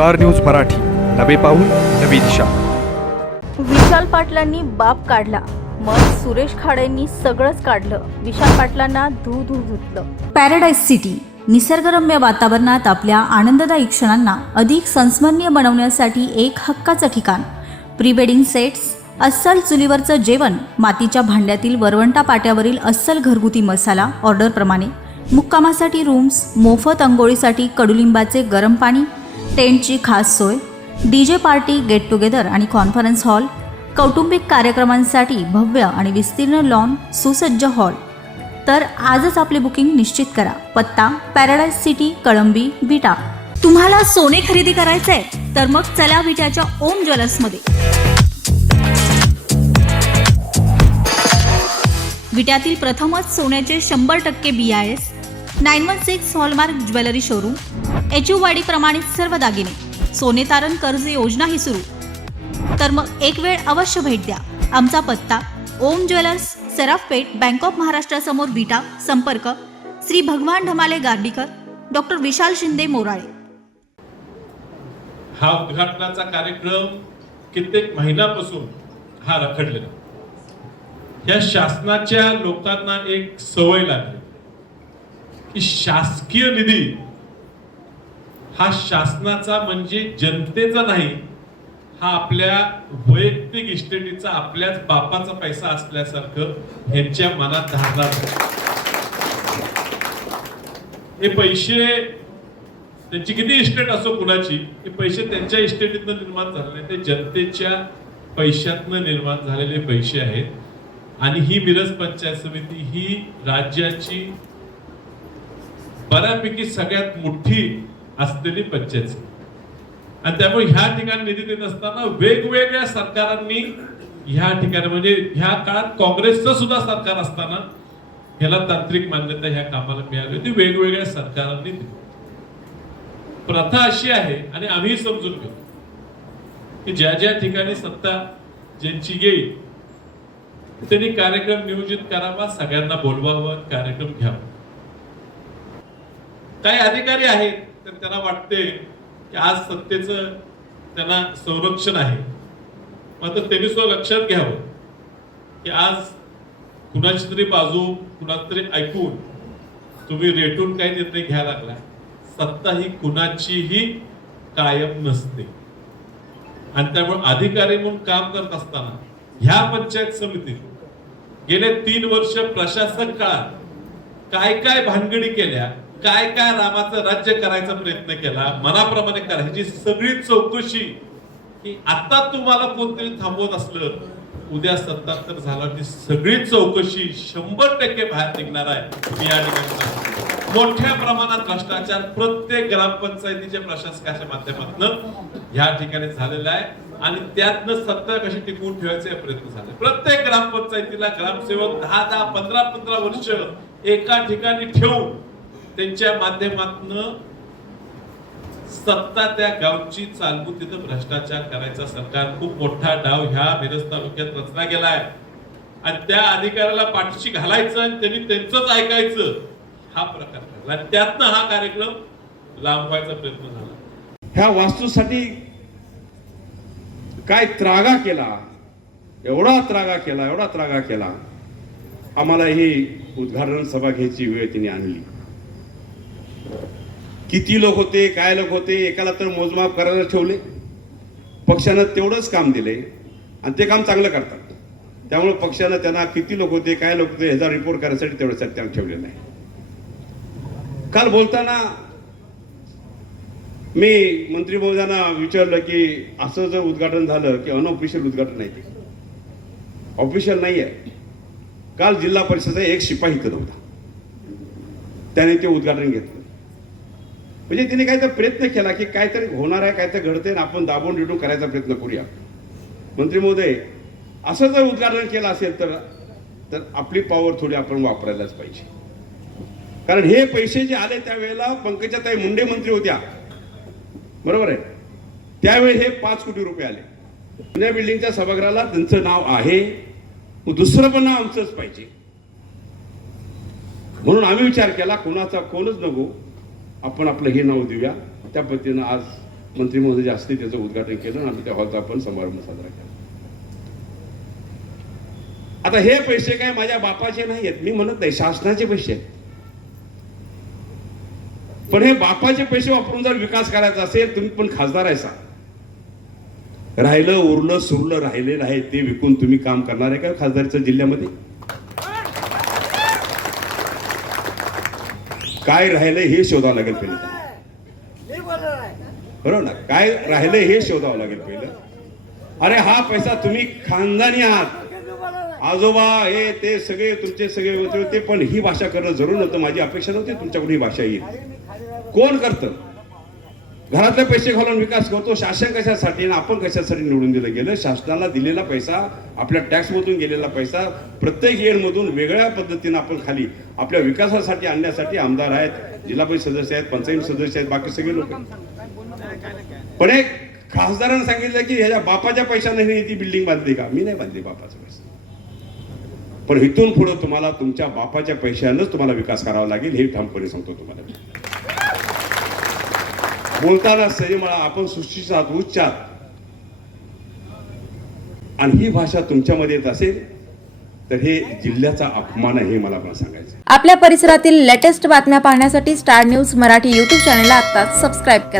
Star news Marathi, नवे पाऊल नवी दिशा. विशाल पाटलांनी बाप काढला, मग सुरेश खाडेंनी सगळंच काढलं. विशाल पाटलांना धू धुतलं. पॅराडाईज सिटी निसर्गरम्य वातावरणात आपल्या आनंददायी क्षणांना अधिक संस्मरणीय बनवण्यासाठी एक हक्काचं ठिकाण. प्री वेडिंग सेट्स, अस्सल चुलीवरचं जेवण, मातीच्या भांड्यातील वरवंटा पाट्यावरील अस्सल घरगुती मसाला ऑर्डरप्रमाणे, मुक्कामासाठी रूम्स, मोफत अंघोळीसाठी कडुलिंबाचे गरम पाणी, टेंटची खास सोय, डीजे पार्टी, गेट टुगेदर आणि कॉन्फरन्स हॉल, कौटुंबिक कार्यक्रमांसाठी भव्य आणि विस्तीर्ण लॉन, सुसज्ज हॉल. तर आजच आपले बुकिंग निश्चित करा. पत्ता पॅराडाईज सिटी, कळंबी, विटा. तुम्हाला सोने खरेदी करायचंय तर मग चला विट्याच्या ओम ज्वेलर्समध्ये. विट्यातील प्रथमच सोन्याचे 100% BIS 916 hallmark jewellery showroom. HUID प्रमाणित सर्व दागिने. सोने तारण कर्ज योजनाही सुरू. तर मग एक वेळ अवश्य भेट द्या. आमचा पत्ता ओम ज्वेलर्स, सराफपेठ, बँक ऑफ महाराष्ट्रासमोर, विटा. संपर्क श्री भगवान ढमाले गार्डीकर, डॉक्टर विशाल शिंदे मोराळे. हा उद्घाटनाचा कार्यक्रम कित्येक महिन्यापासून हा रखडलेला. या शासनाच्या लोकांना एक सवय लागली की शासकीय निधी हा शासनाचा म्हणजे जनतेचा नाही, हा आपल्या वैयक्तिक इस्टेटीचा, आपल्याच बापाचा पैसा असल्यासारखं ह्यांच्या मनात धारणा. हे पैसे त्यांची किती इस्टेट असो कुणाची, हे पैसे त्यांच्या इस्टेटीतनं निर्माण झालेले, ते जनतेच्या पैशातनं निर्माण झालेले पैसे आहेत. आणि ही मिरज पंचायत समिती ही राज्याची बऱ्यापैकी सगळ्यात मोठी असलेली पंचायत समिती. आणि त्यामुळे ह्या ठिकाणी निधी देत असताना वेगवेगळ्या सरकारांनी ह्या ठिकाणी, म्हणजे ह्या काळात काँग्रेसचं सुद्धा सरकार असताना ह्याला तांत्रिक मान्यता ह्या कामाला मिळाली होती. वेगवेगळ्या सरकारांनी दिली. प्रथा अशी आहे आणि आम्ही समजून घेऊ की ज्या ज्या ठिकाणी सत्ता ज्यांची येईल त्यांनी कार्यक्रम नियोजित करावा, सगळ्यांना बोलवावं, कार्यक्रम घ्यावा. काही अधिकारी आहेत तर त्यांना वाटते की आज सत्तेचं त्यांना संरक्षण आहे, मात्र त्यांनी सुद्धा लक्षात घ्यावं की आज कुणाची तरी बाजू, कुणाच तरी ऐकून तुम्ही रेटून काही निर्णय घ्यायला लागला. सत्ता ही कुणाचीही कायम नसते. आणि त्यामुळे अधिकारी म्हणून काम करत असताना ह्या पंचायत समितीत गेले 3 वर्ष प्रशासक काळात काय काय भानगडी केल्या, काय काय रामाचं राज्य करायचा प्रयत्न केला, मनाप्रमाणे करायची सगळी चौकशी की आता तुम्हाला कोणतरी थांबवत असलं, उद्या सत्ता तर झाला की सगळी चौकशी 100% बाहेर निघणार आहे. या ठिकाणी मोठ्या प्रमाणात भ्रष्टाचार प्रत्येक ग्रामपंचायतीच्या प्रशासकाच्या माध्यमातून या ठिकाणी झालेला आहे. आणि त्यातनं सत्ता कशी टिकवून ठेवायचे प्रयत्न झाले. प्रत्येक ग्रामपंचायतीला ग्रामसेवक 10-10, 15-15 वर्ष एका ठिकाणी ठेवून त्यांच्या माध्यमातून सत्ता त्या गावची चालवू, तिथं भ्रष्टाचार करायचा सरकार खूप मोठा डाव ह्या मिरज तालुक्यात रचला गेलाय. आणि त्या अधिकाऱ्याला पाठीशी घालायचं आणि त्यांनी त्यांचंच ऐकायचं, हा प्रकार घडला. आणि त्यातनं हा कार्यक्रम लांबवायचा प्रयत्न झाला. ह्या वास्तूसाठी काय त्रागा केला, एवढा त्रागा केला. आम्हाला ही उद्घाटन सभा घ्यायची वेळ तिने आणली. किती लोक होते, काय लोक होते, एकाला तर मोजमाप करायला ठेवले. पक्षानं तेवढंच काम दिले आणि ते काम चांगलं करतात. त्यामुळे पक्षानं त्यांना किती लोक होते, काय लोक होते ह्याचा रिपोर्ट करायसाठी तेवढ्यासाठी त्यांना ठेवलेलं आहे. काल बोलताना मी मंत्री महोदयांना विचारलं की असं जर उद्घाटन झालं की अनऑफिशियल उद्घाटन आहे, ते ऑफिशियल नाही आहे. काल जिल्हा परिषदेचा एक शिपाई इथं नव्हता, त्याने ते उद्घाटन घेतलं. म्हणजे तिने काहीतरी प्रयत्न केला की काहीतरी होणार आहे, काहीतरी घडते, आपण दाबून रिटून करायचा प्रयत्न करूया. मंत्री महोदय, असं जर उद्घाटन केलं असेल तर आपली पॉवर थोडी आपण वापरायलाच पाहिजे. कारण हे पैसे जे आले त्यावेळेला पंकजाताई मुंडे मंत्री होत्या, बरोबर आहे, त्यावेळी हे 5 कोटी रुपये आले. जुन्या बिल्डिंगच्या सभागृहाला त्यांचं नाव आहे, दुसरं पण नाव आमचंच पाहिजे. म्हणून आम्ही विचार केला कोणच नको, आपण आपलं हे नाव देऊया. त्या पद्धतीनं आज मंत्री महोदय असते त्याचं उद्घाटन केलं आणि आम्ही त्या हॉलचा आपण समारंभ साजरा केला. आता हे पैसे काय माझ्या बापाचे नाही आहेत, मी म्हणत नाही, शासनाचे पैसे आहेत. पण हे बापाचे पैसे वापरून जर विकास करायचा असेल, तुम्ही पण खासदार आहे सा, राहिलं उरलं सुरलं राहिलेलं आहे ते विकून तुम्ही काम करणार आहे का खासदारच्या जिल्ह्यामध्ये? काय राहिलं हे शोधावं लागेल पहिलं, बरोबर ना? काय राहिलं हे शोधावं लागेल पहिलं. अरे हा पैसा तुम्ही खानदानी आहात, आजोबा हे ते सगळे तुमचे सगळे होते, पण ही भाषा करणं जरूर नव्हतं. माझी अपेक्षा नव्हती तुमच्याकडून ही भाषा येईल. कोण करतं? घरातले पैसे घालून विकास करतो. शासन कशासाठी आणि आपण कशासाठी निवडून दिलं गेलं? शासनाला दिलेला पैसा, आपल्या टॅक्समधून गेलेला पैसा प्रत्येक येडमधून वेगळ्या पद्धतीनं आपण खाली आपल्या विकासासाठी आणण्यासाठी आमदार आहेत, जिल्हा परिषद सदस्य आहेत, पंचायत सदस्य आहेत, बाकी सगळे लोक. पण एक खासदारांनी सांगितलं की ह्याच्या बापाच्या पैशाने ती बिल्डिंग बांधली का? मी नाही बांधली बापाचा पैसा. पण इथून पुढे तुम्हाला तुमच्या बापाच्या पैशानंच तुम्हाला विकास करावा लागेल, हे ठामपणे सांगतो तुम्हाला. बोलताना संयम बाळगा, आपण सुशिक्षित आहात, उच्च आहात, आणि ही भाषा तुमच्यामध्ये येत असेल तर हे जिल्ह्याचा अपमान आहे, हे मला पण सांगायचं. आपल्या परिसरातील लेटेस्ट बातम्या पाहण्यासाठी स्टार न्यूज मराठी यूट्यूब चॅनलला आत्ताच सबस्क्राईब करा.